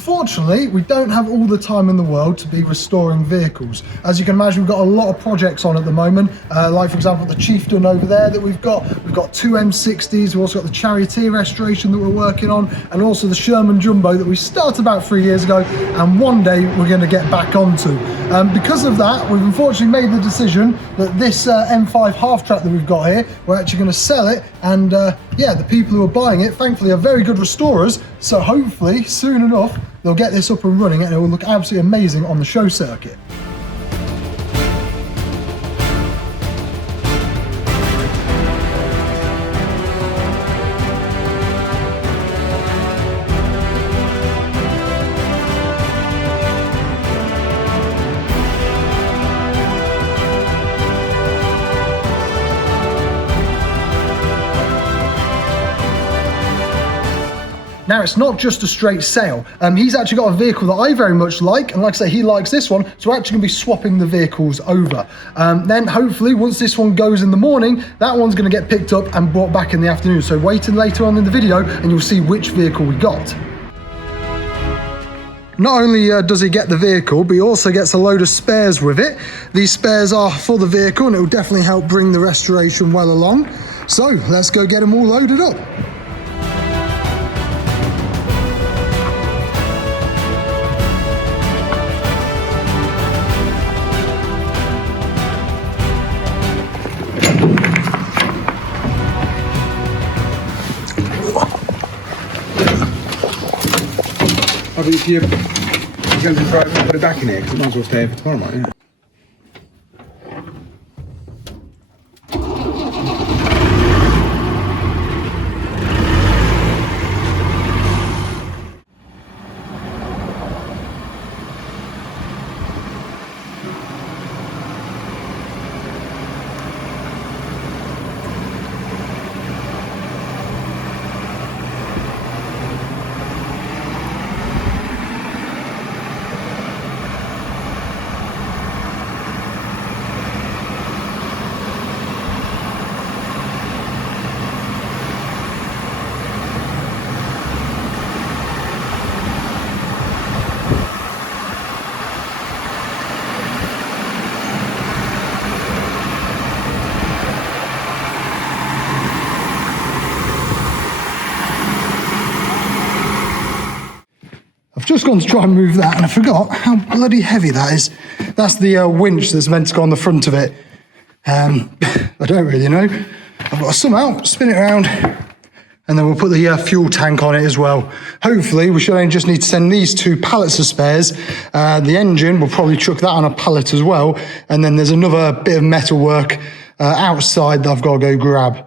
Unfortunately, we don't have all the time in the world to be restoring vehicles. As you can imagine, we've got a lot of projects on at the moment. Like for example, the Chieftain over there that we've got two M60s, we've also got the Charioteer restoration that we're working on, and also the Sherman Jumbo that we started about 3 years ago, and one day we're going to get back onto. Because of that, we've unfortunately made the decision that this M5 Halftrack that we've got here, we're actually going to sell it, and yeah, the people who are buying it, thankfully, are very good restorers, so hopefully, soon enough, they'll get this up and running and it will look absolutely amazing on the show circuit. Now, it's not just a straight sale. He's actually got a vehicle that I very much like, and like I say, he likes this one, so we're actually gonna be swapping the vehicles over. Then hopefully, once this one goes in the morning, that one's gonna get picked up and brought back in the afternoon. So wait until later on in the video, and you'll see which vehicle we got. Not only does he get the vehicle, but he also gets a load of spares with it. These spares are for the vehicle, and it will definitely help bring the restoration well along. So let's go get them all loaded up. I think if you're going to try and put it back in here, because it might as well stay here for tomorrow night, isn't it? Just gone to try and move that, and I forgot how bloody heavy that is. That's the winch that's meant to go on the front of it. I don't really know. I've got to somehow spin it around, and then we'll put the fuel tank on it as well. Hopefully, we should only just need to send these 2 pallets of spares. The engine, we'll probably chuck that on a pallet as well, and then there's another bit of metal work outside that I've got to go grab.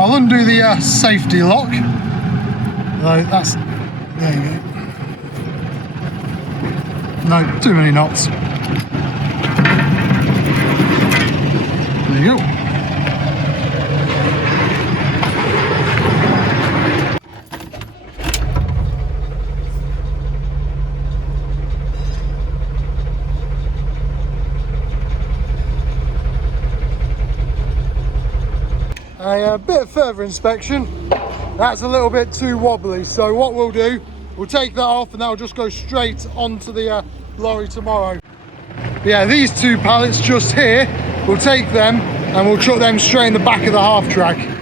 I'll undo the safety lock. That's, there you go. No, too many knots. There you go. A bit further inspection, that's a little bit too wobbly, so what we'll do, we'll take that off and that'll just go straight onto the lorry tomorrow. But yeah, these 2 pallets just here, we'll take them and we'll chuck them straight in the back of the Halftrack.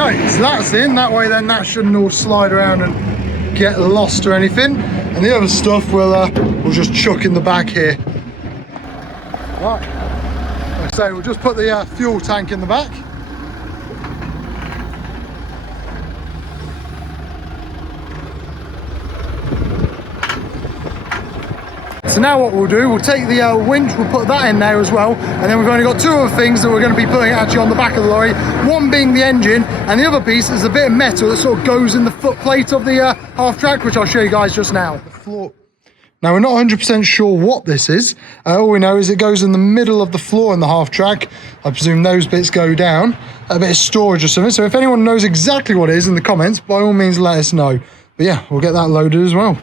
go, so that's in, that way then that shouldn't all slide around and get lost or anything. And the other stuff we'll just chuck in the back here. Right, like I say, we'll just put the fuel tank in the back. So now what we'll do, we'll take the winch, we'll put that in there as well, and then we've only got two other things that we're going to be putting actually on the back of the lorry. One being the engine, and the other piece is a bit of metal that sort of goes in the foot plate of the Halftrack, which I'll show you guys just now. The floor. Now we're not 100% sure what this is. All we know is it goes in the middle of the floor in the Halftrack. I presume those bits go down. A bit of storage or something. So if anyone knows exactly what it is in the comments, by all means let us know. But yeah, we'll get that loaded as well.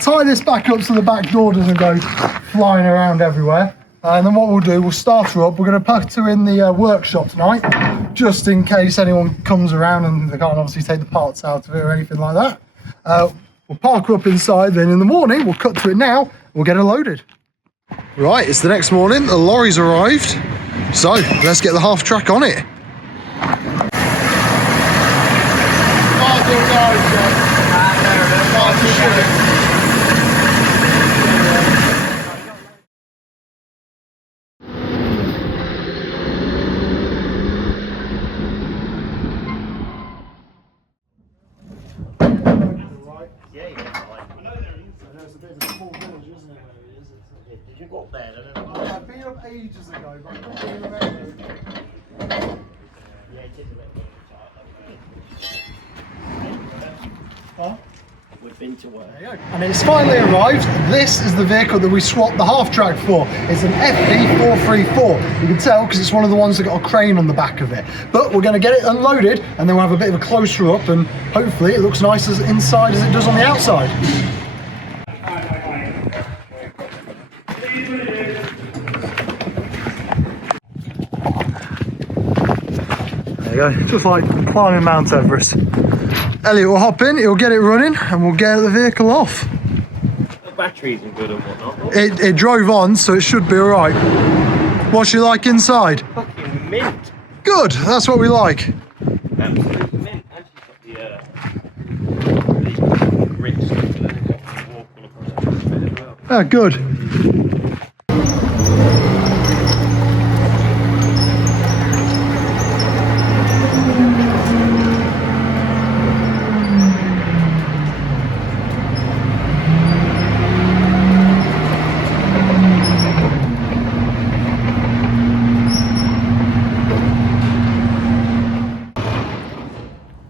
Tie this back up so the back door doesn't go flying around everywhere, and then what we'll do, we'll start her up. We're going to put her in the workshop tonight, just in case anyone comes around and they can't obviously take the parts out of it or anything like that. We'll park her up inside, then in the morning we'll cut to it now, we'll get her loaded. Right, it's the next morning, the lorry's arrived, so let's get the Halftrack on it. Did you go up there? I've been up ages ago, but I can't really remember. Yeah, it is a bit Huh? We've been to work. And it's finally arrived. This is the vehicle that we swapped the Halftrack for. It's an FB434. You can tell because it's one of the ones that got a crane on the back of it. But we're going to get it unloaded and then we'll have a bit of a closer up, and hopefully it looks nice as inside as it does on the outside. There you go, just like climbing Mount Everest. Elliot will hop in, he'll get it running, and we'll get the vehicle off. The battery isn't good and whatnot. It drove on, so it should be alright. What's you like inside? Fucking mint. Good, that's what we like. Absolute mint. And she's got the grips so that they've got to walk all across the bit as well. Ah, good.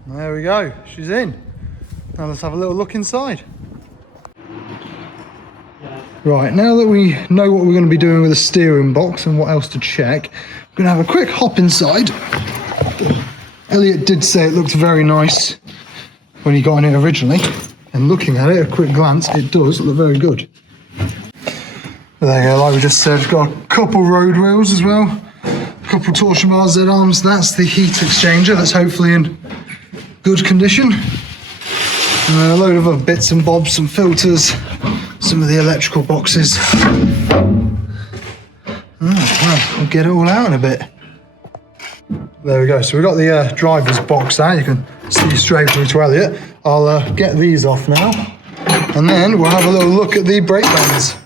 There we go, she's in. Now let's have a little look inside. Right, now that we know what we're going to be doing with the steering box and what else to check, we're going to have a quick hop inside. Elliot did say it looked very nice when he got in it originally, and looking at it, a quick glance, it does look very good. But there you go, like we just said, got a couple road wheels as well, a couple torsion bar Z-arms. That's the heat exchanger that's hopefully in good condition. And a load of other bits and bobs, some filters, some of the electrical boxes. Well, we'll get it all out in a bit. There we go, so we've got the driver's box out, you can see straight through to Elliot. I'll get these off now, and then we'll have a little look at the brake bands.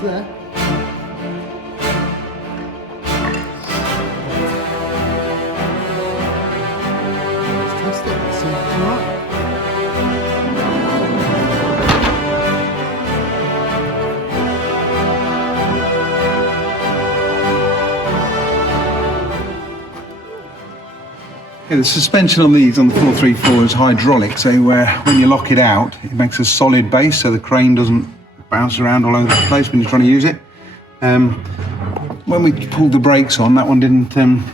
There. Yeah, the suspension on these, on the 434, is hydraulic, so when you lock it out, it makes a solid base so the crane doesn't bounce around all over the place when you're trying to use it. When we pulled the brakes on, that one didn't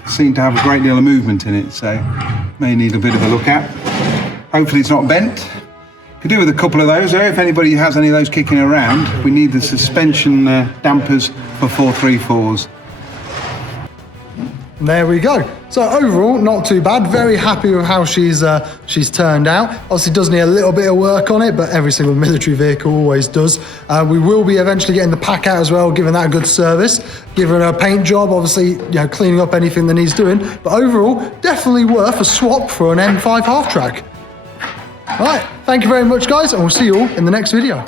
seem to have a great deal of movement in it, so may need a bit of a look at. Hopefully it's not bent. Could do with a couple of those though, if anybody has any of those kicking around. We need the suspension dampers for 434s. There we go. So overall, not too bad. Very happy with how she's turned out. Obviously does need a little bit of work on it, but every single military vehicle always does. We will be eventually getting the pack out as well, giving that a good service, giving her a paint job, obviously, you know, cleaning up anything that needs doing. But overall, definitely worth a swap for an M5 Halftrack. All right, thank you very much, guys, and we'll see you all in the next video.